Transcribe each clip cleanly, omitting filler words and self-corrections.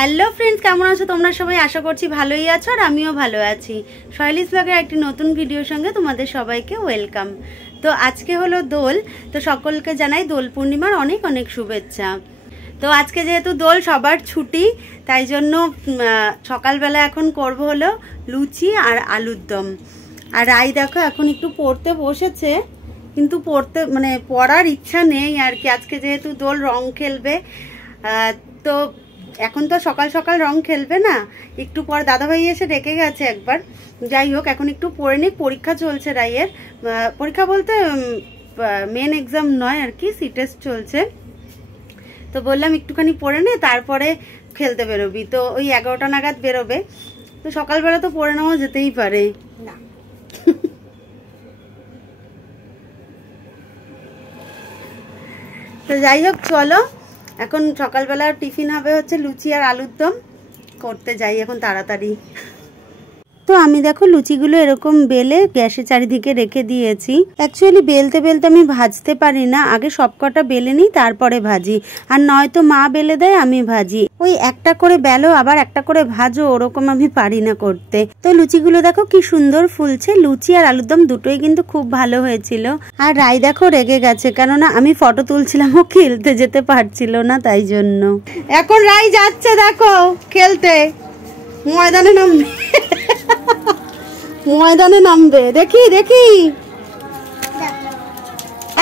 Hello friends, কেমন আছো তোমরা সবাই? আশা করছি ভালোই আছো আর আমিও ভালো আছি। শৈলিস ব্লগের একটি নতুন ভিডিওর সঙ্গে তোমাদের সবাইকে ওয়েলকাম। তো আজকে হলো দোল, তো সকলকে জানাই দোল পূর্ণিমার অনেক অনেক শুভেচ্ছা। তো আজকে যেহেতু দোল, সবার ছুটি, তাই জন্য সকালবেলা এখন করব হলো লুচি আর আলুর দম। আর রাই দেখো এখন একটু পড়তে বসেছে, কিন্তু পড়ার ইচ্ছা নেই আর কি। আজকে যেহেতু দোল, রং খেলবে, তো এখন তো সকাল সকাল রং খেলবে না, একটু পর দাদাভাই এসে ডেকে গেছে একবার। যাই হোক, এখন একটু পড়ে নিই, পরীক্ষা চলছে রাইয়ের। পরীক্ষা বলতে মেন এক্সাম নয় আর কি, সি টেস্ট চলছে। তো বললাম একটুখানি পড়ে নে, তারপরে খেলতে বেরোবি। তো ওই 11টা নাগাদ বেরোবে, তো সকালবেলা তো পড়ে নেওয়া যেতেই পারে না। তো যাই হোক, চলো এখন সকালবেলা টিফিন হবে হচ্ছে লুচি আর আলুর দম। করতে যাই এখন তাড়াতাড়ি। তো আমি দেখো লুচিগুলো এরকম বেলে গ্যাসের চারিদিকে রেখে দিয়েছি। অ্যাকচুয়ালি বেলতে বেলতে আমি ভাজতে পারি না, আগে সবকটা বেলে নিই তারপরে ভাজি, আর নয়তো মা বেলে দেয় আমি ভাজি। ওই একটা করে বেলো আবার একটা করে ভাজো, ওরকম আমি পারি না করতে। তো লুচিগুলো দেখো কি সুন্দর ফুলছে। লুচি আর আলুর দম দুটোই কিন্তু খুব ভালো হয়েছিল। আর রাই দেখো রেগে গেছে, কেননা আমি ফটো তুলছিলাম, ও খেলতে যেতে পারছিল না, তাই জন্য। এখন রাই যাচ্ছে দেখো খেলতে, ময়দানে নামবে। ময়দানে নামবে, দেখি দেখি।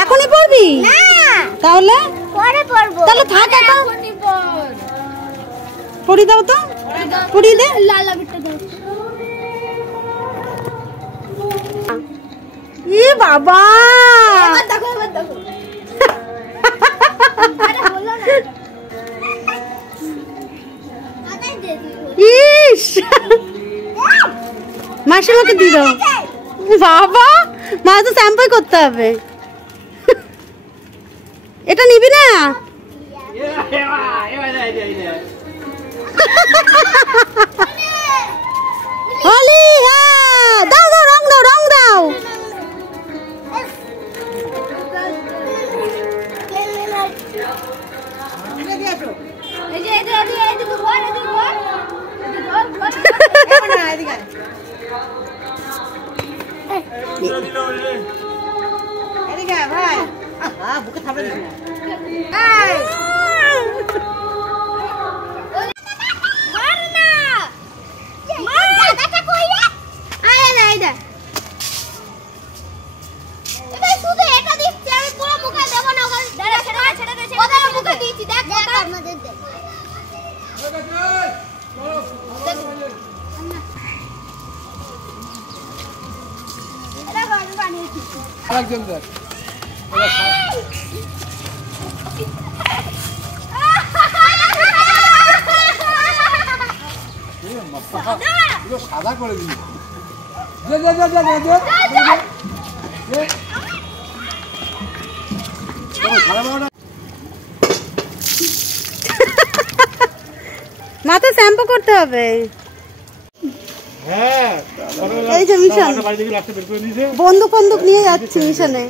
এখনই পড়বি? তাহলে পরে পড়বো। তাহলে থাক, এখনই পড়। পড়ি দাও তো, পড়ি দে। লালা বিটটা দাও। ই বাবা, এবার দেখো, এবার দেখো। আরে হলো না। আটাই দে দিও। ইস, মাসিমাকে দিয়ে দাও। বাবা, মা তো স্যাম্পল করতে হবে। এটা নিবি না? হলি, হ্যাঁ দাও দাও, রং দাও, রং দাও। সাদা করে দিন। মাথা শ্যাম্পু করতে হবে। এই যে মিশন, বন্দুক বন্দুক নিয়ে যাচ্ছি মিশনে।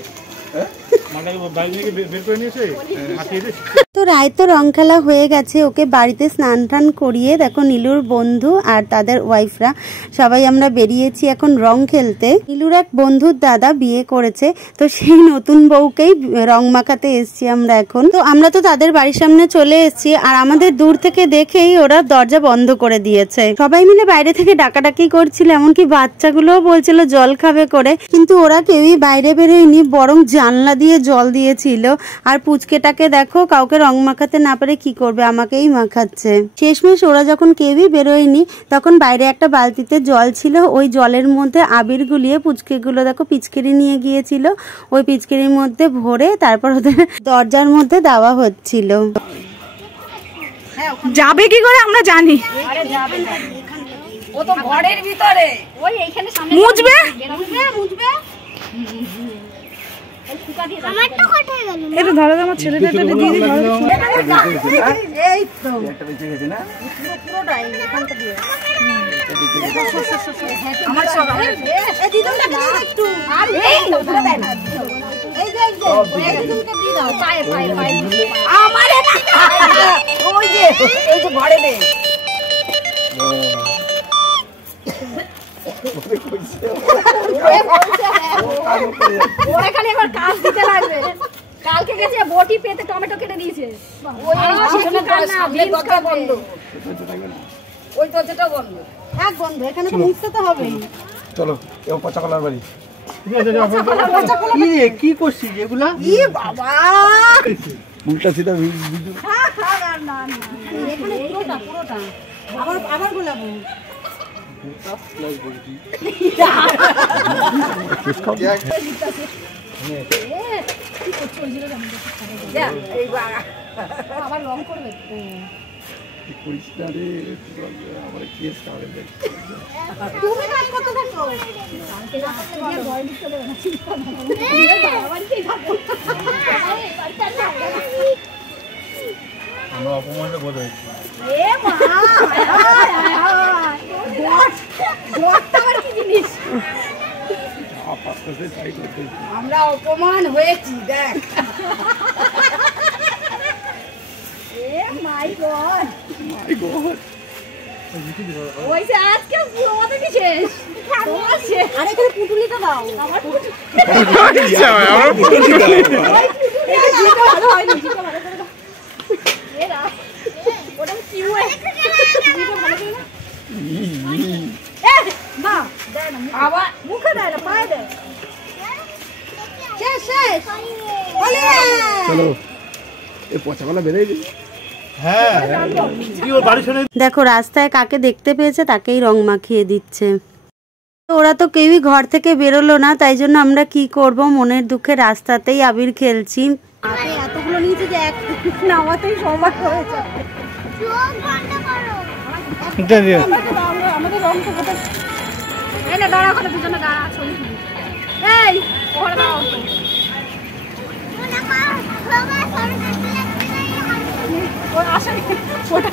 তো রায় তো রং খেলা হয়ে গেছে, ওকে বাড়িতে স্নান টান করিয়ে দেখো নীলুর বন্ধু আর তাদের ওয়াইফরা সবাই আমরা বেরিয়েছি এখন রং খেলতে। নীলুর এক বন্ধুর দাদা বিয়ে করেছে, তো সেই নতুন বউকেই রং মাখাতে এসছি আমরা এখন। তো আমরা তো তাদের বাড়ির সামনে চলে এসেছি, আর আমাদের দূর থেকে দেখেই ওরা দরজা বন্ধ করে দিয়েছে। সবাই মিলে বাইরে থেকে ডাকাডাকি করছিল, এমনকি বাচ্চাগুলোও বলছিল জল খাবে করে, কিন্তু ওরা কেউই বাইরে বেরোয়নি, বরং জানলা দিয়ে জল দিয়েছিল। আর পুচকেটাকে দেখো কাউকে রং মাখাতে না পারে কি করবে, আমাকেই মাখাচ্ছে। শেষমেশ ওরা যখন কেউই বেরোয়নি, তখন বাইরে একটা বালতিতে জল ছিল, ওই জলের মধ্যে আবির গুলিয়ে পুচকেগুলো দেখো পিচকারি নিয়ে গিয়েছিল, ওই পিচকারির মধ্যে ভরে তারপর ওদের দরজার মধ্যে দেওয়া হচ্ছিল। যাবে কি করে আমরা জানি, ও তো ঘরের ভিতরে, ওই এইখানে সামনে মুছবে মুছবে। এটা ধরো, আমার ছেলেটা দিয়ে দিই। এই তো একটা বেঁচে গেছে না, পুরোটাই এখানটা দিয়ে। আমার সব এই দিদুনটা দিয়ে একটু, আর এই তো ধরে দেয় না। এই যে এই দিদুনকে দিয়ে দাও। পায়ে আমারে না, ওই যে এই যে ঘরে নেই। ওরা খালি এবার কাজ দিতে লাগবে। কালকে গেছে বটি পেতে টমেটো কেটে দিয়েছে। ওই দরজাটা বন্ধ। এক বন্ধ, এখানে তো মুছতে তো হবেই। চলো এও পচা কলার বাড়ি। কি করছিস এগুলা? ই বাবা, উল্টা সিধা এখানে পুরোটা আবার গোলাবো। আবার রং করবে। তুমি কাজ করতে থাকো। আমরা অপমানটা বোধ হয়েছি। আমরা অপমান হয়েছি দেখ। আজকে পুরো মতো কি শেষ? আরে এখানে পুটুলিটা দাও। আমার ওটা কি হয়? মা দেয় না, আবার মুখে দেয় না, পায়ে দেয়। শেষ শেষ। চলো এই পচা কলা বেরোয় নি। দেখো রাস্তায় কাকে দেখতে পেয়েছে তাকেই রং মাখিয়ে দিচ্ছে। ওরা তো কেউই ঘর থেকে বেরোলো না, তাই জন্য আমরা কি করব, মনের দুঃখে রাস্তাতেই আবির খেলছি। এতগুলো নিয়েছি যে এক নামাতেই সময় হয়ে যাবে। আমাদের রং তো কোথায়? এই না দাঁড়া, ওখানে দুজনে দাঁড়া, ছবি তুলি। এই ওখানে দাঁড়াও। ওই আসে ফোটা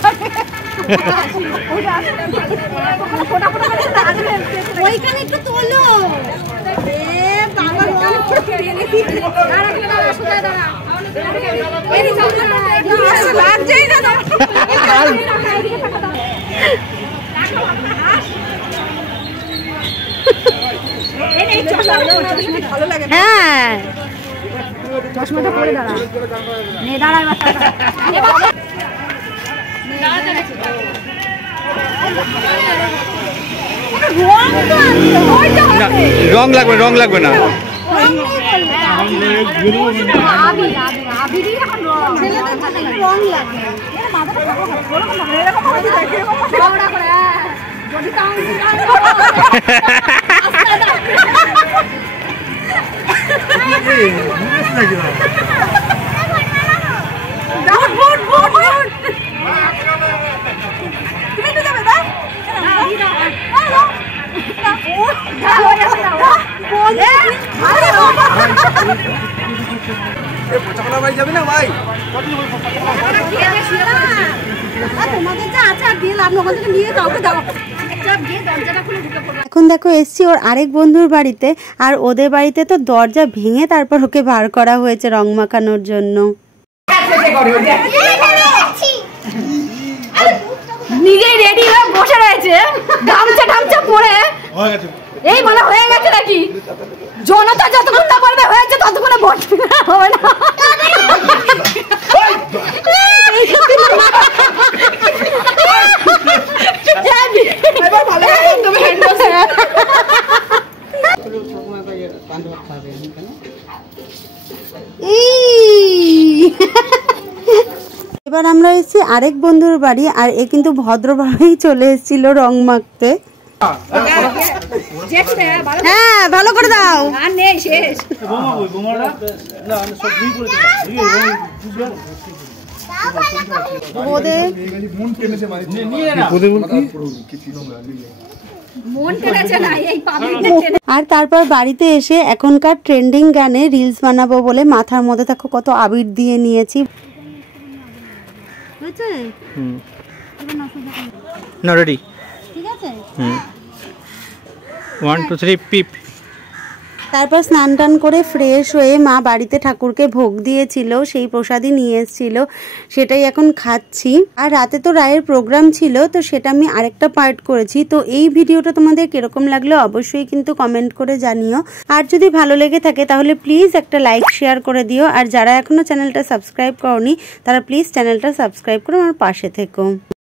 ওইখানে একটু তোলো। লাগছেই না। ভালো লাগে। হ্যাঁ চশমাটা পরে দাঁড়া। নে দাঁড়া রং লাগবে, রং লাগবে না। রং লাগে। পচা কলার বাড়ি যাবি না ভাই? তোমাদের যা আছে আর দিয়ে লাভ না, ওখান থেকে নিয়ে যাও দাও। এখন দেখো এসছি ওর আরেক বন্ধুর বাড়িতে, আর ওদের বাড়িতে তো দরজা ভেঙে তারপর ওকে বার করা হয়েছে রং মাখানোর জন্য। নিজেই রেডি হয়ে বসে রয়েছে, গামছা টামছা পরে। এই বলে হয়ে গেছে নাকি? জনতা যতক্ষণ না করবে হয়েছে ততক্ষণে বসবে হবে না। এবার আমরা এসেছি আরেক বন্ধুর বাড়ি, আর এ কিন্তু ভদ্রভাবেই চলে এসেছিল রং মাখতে। হ্যাঁ ভালো করে দাও। আর নেই শেষ। আর তারপর বাড়িতে এসে এখনকার ট্রেন্ডিং গানে রিলস বানাবো বলে মাথার মধ্যে দেখো কত আবির দিয়ে নিয়েছি। না রেডি? ঠিক আছে। 1 2 3 পিপ। তারপর স্নান টান করে ফ্রেশ হয়ে মা বাড়িতে ঠাকুরকে ভোগ দিয়েছিল, সেই প্রসাদই নিয়ে এসেছিল, সেটাই এখন খাচ্ছি। আর রাতে তো রায়ের প্রোগ্রাম ছিল, তো সেটা আমি আরেকটা পার্ট করেছি। তো এই ভিডিওটা তোমাদের কিরকম লাগলো অবশ্যই কিন্তু কমেন্ট করে জানিও। আর যদি ভালো লেগে থাকে তাহলে প্লিজ একটা লাইক শেয়ার করে দিও। আর যারা এখনো চ্যানেলটা সাবস্ক্রাইব করনি তারা প্লিজ চ্যানেলটা সাবস্ক্রাইব করে আমার পাশে থেকো।